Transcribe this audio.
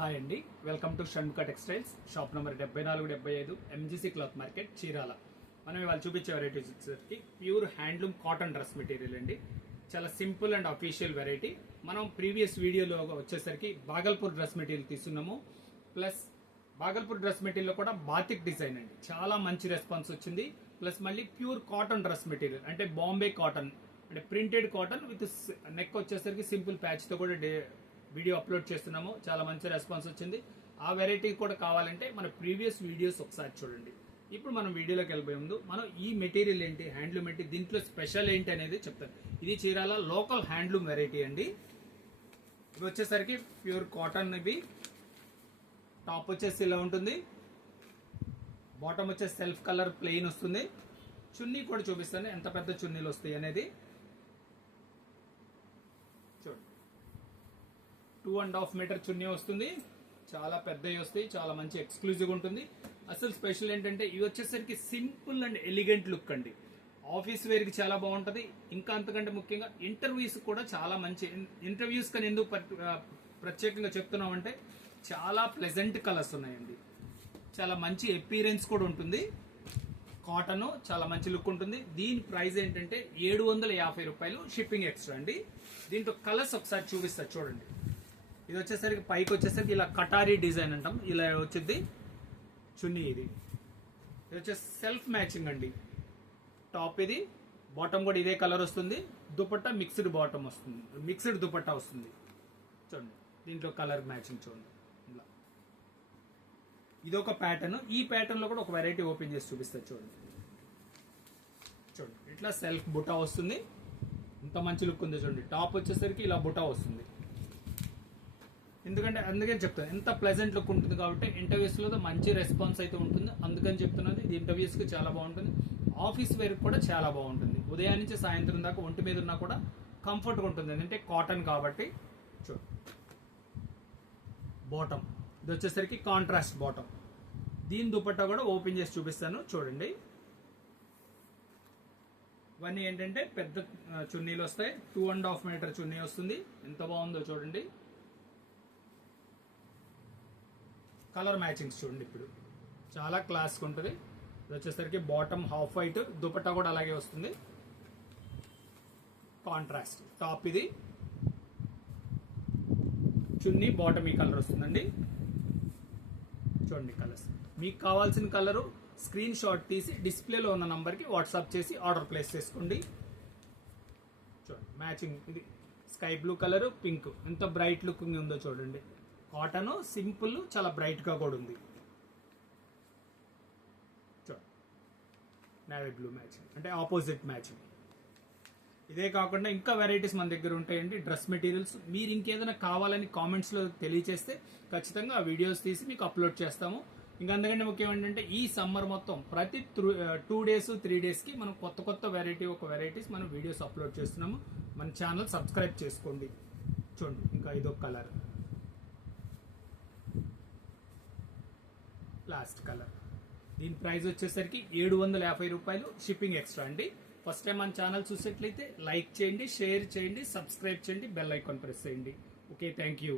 Hi అండి, welcome to Shanmukha textiles. Shop number 7475 MGC cloth market, Chirala. మనం ఇవాళ చూపించే వెరైటీస్ వచ్చేసరికి pure handloom cotton dress material అండి. చాలా సింపుల్ అండ్ అఫీషియల్ వెరైటీ. మనం ప్రీవియస్ వీడియోలో వచ్చేసరికి బాగల్పూర్ డ్రెస్ మెటీరియల్ తీసుకున్నాము. ప్లస్ బాగల్పూర్ డ్రెస్ మెటీరియల్ కూడా బాతిక్ డిజైన్ అండి, చాలా మంచి రెస్పాన్స్ వచ్చింది. ప్లస్ మళ్ళీ ప్యూర్ కాటన్ డ్రెస్ మెటీరియల్ అంటే బాంబే కాటన్ అంటే ప్రింటెడ్ కాటన్ విత్ నెక్ వచ్చేసరికి సింపుల్ ప్యాచ్తో కూడా వీడియో అప్లోడ్ చేస్తున్నాము. చాలా మంచి రెస్పాన్స్ వచ్చింది. ఆ వెరైటీ కూడా కావాలంటే మన ప్రీవియస్ వీడియోస్ ఒకసారి చూడండి. ఇప్పుడు మనం వీడియోలోకి వెళ్ళిపోయే ముందు మనం ఈ మెటీరియల్ ఏంటి, హ్యాండ్లూమ్ ఏంటి, దీంట్లో స్పెషల్ ఏంటి అనేది చెప్తాను. ఇది చీరాల లోకల్ హ్యాండ్లూమ్ వెరైటీ అండి. ఇది వచ్చేసరికి ప్యూర్ కాటన్. ఇవి టాప్ వచ్చేసి ఇలా ఉంటుంది, బాటమ్ వచ్చేసి సెల్ఫ్ కలర్ ప్లెయిన్ వస్తుంది. చున్నీ కూడా చూపిస్తాను ఎంత పెద్ద చున్నీలు వస్తాయి అనేది. చూడండి, 2.5 మీటర్ చున్నీ వస్తుంది. చాలా పెద్దవి వస్తాయి, చాలా మంచి ఎక్స్క్లూజివ్ ఉంటుంది. అసలు స్పెషల్ ఏంటంటే ఇవి వచ్చేసరికి సింపుల్ అండ్ ఎలిగెంట్ లుక్ అండి. ఆఫీస్ వేర్ కి చాలా బాగుంటది. ఇంకా అంతకంటే ముఖ్యంగా ఇంటర్వ్యూస్ కూడా చాలా మంచి. ఇంటర్వ్యూస్ కానీ ఎందుకు ప్రత్యేకంగా చెప్తున్నామంటే చాలా ప్లెజెంట్ కలర్స్ ఉన్నాయండి. చాలా మంచి అపీరెన్స్ కూడా ఉంటుంది. కాటన్ చాలా మంచి లుక్ ఉంటుంది. దీని ప్రైస్ ఏంటంటే 750 రూపాయలు, షిప్పింగ్ ఎక్స్ట్రా అండి. దీంట్లో కలర్స్ ఒకసారి చూపిస్తా చూడండి. ఇది వచ్చేసరికి పైకి వచ్చేసరికి ఇలా కటారీ డిజైన్ అంటాం, ఇలా వచ్చింది చున్నీ. ఇది వచ్చేసి సెల్ఫ్ మ్యాచింగ్ అండి. టాప్ ఇది, బాటమ్ కూడా ఇదే కలర్ వస్తుంది. దుపట్టా మిక్స్డ్ బాటమ్ వస్తుంది, మిక్స్డ్ దుపట్టా వస్తుంది. చూడండి, దీంట్లో కలర్ మ్యాచింగ్ చూడండి. ఇలా ఇది ఒక ప్యాటర్న్. ఈ ప్యాటర్న్ లో కూడా ఒక వెరైటీ ఓపెన్ చేసి చూపిస్తారు చూడండి. చూడండి, ఇట్లా సెల్ఫ్ బుటా వస్తుంది. ఇంత మంచి లుక్ ఉంది చూడండి. టాప్ వచ్చేసరికి ఇలా బుటా వస్తుంది. ఎందుకంటే అందుకని చెప్తాను, ఎంత ప్లెజెంట్ లుక్ ఉంటుంది కాబట్టి ఇంటర్వ్యూస్ లో మంచి రెస్పాన్స్ అయితే ఉంటుంది. అందుకని చెప్తున్నది, ఇది ఇంటర్వ్యూస్ కి చాలా బాగుంటుంది. ఆఫీస్ వేర్ కూడా చాలా బాగుంటుంది. ఉదయం నుంచి సాయంత్రం దాకా ఒంటి మీద ఉన్నా కూడా కంఫర్ట్గా ఉంటుంది, అంటే కాటన్ కాబట్టి. చూడు, బాటమ్ ఇది వచ్చేసరికి కాంట్రాస్ట్ బాటమ్. దీని దుపట్టా కూడా ఓపెన్ చేసి చూపిస్తాను చూడండి. ఇవన్నీ ఏంటంటే పెద్ద చున్నీలు వస్తాయి. 2.5 మీటర్ చున్నీ వస్తుంది. ఎంత బాగుందో చూడండి. కలర్ మ్యాచింగ్స్ చూడండి. ఇప్పుడు చాలా క్లాస్గా ఉంటుంది. ఇది వచ్చేసరికి బాటమ్ హాఫ్ వైట్, దుపట్టా కూడా అలాగే వస్తుంది. కాంట్రాస్ట్ టాప్ ఇది, చున్నీ బాటమ్ ఈ కలర్ వస్తుందండి. చూడండి కలర్స్. మీకు కావాల్సిన కలరు స్క్రీన్ షాట్ తీసి డిస్ప్లేలో ఉన్న నంబర్కి వాట్సాప్ చేసి ఆర్డర్ ప్లేస్ చేసుకోండి. చూడండి, మ్యాచింగ్ ఇది స్కై బ్లూ కలర్, పింక్ ఎంత బ్రైట్ లుకింగ్ ఉందో చూడండి. కాటన్ సింపుల్, చాలా బ్రైట్ గా కూడా ఉంది. చూడండి, నేవీ బ్లూ మ్యాచింగ్ అంటే ఆపోజిట్ మ్యాచింగ్. ఇదే కాకుండా ఇంకా వెరైటీస్ మన దగ్గర ఉంటాయండి డ్రెస్ మెటీరియల్స్. మీరు ఇంకేదైనా కావాలని కామెంట్స్ లో తెలియచేస్తే ఖచ్చితంగా ఆ వీడియోస్ తీసి మీకు అప్లోడ్ చేస్తాము. ఇంకా అందుకంటే ముఖ్యం ఏంటంటే ఈ సమ్మర్ మొత్తం ప్రతి 2 days 3 days కి మనం కొత్త వెరైటీస్ మనం వీడియోస్ అప్లోడ్ చేస్తున్నాము. మన ఛానల్ సబ్స్క్రైబ్ చేసుకోండి. చూడండి, ఇంకా ఇదొక కలర్, లాస్ట్ కలర్. దీని ప్రైస్ వచ్చేసరికి 750 రూపాయలు, షిప్పింగ్ ఎక్స్ట్రా అండి. ఫస్ట్ టైం మన ఛానల్ చూసేట్లయితే లైక్ చేయండి, షేర్ చేయండి, సబ్స్క్రైబ్ చేయండి, బెల్ ఐకాన్ ప్రెస్ చేయండి. Okay, thank you.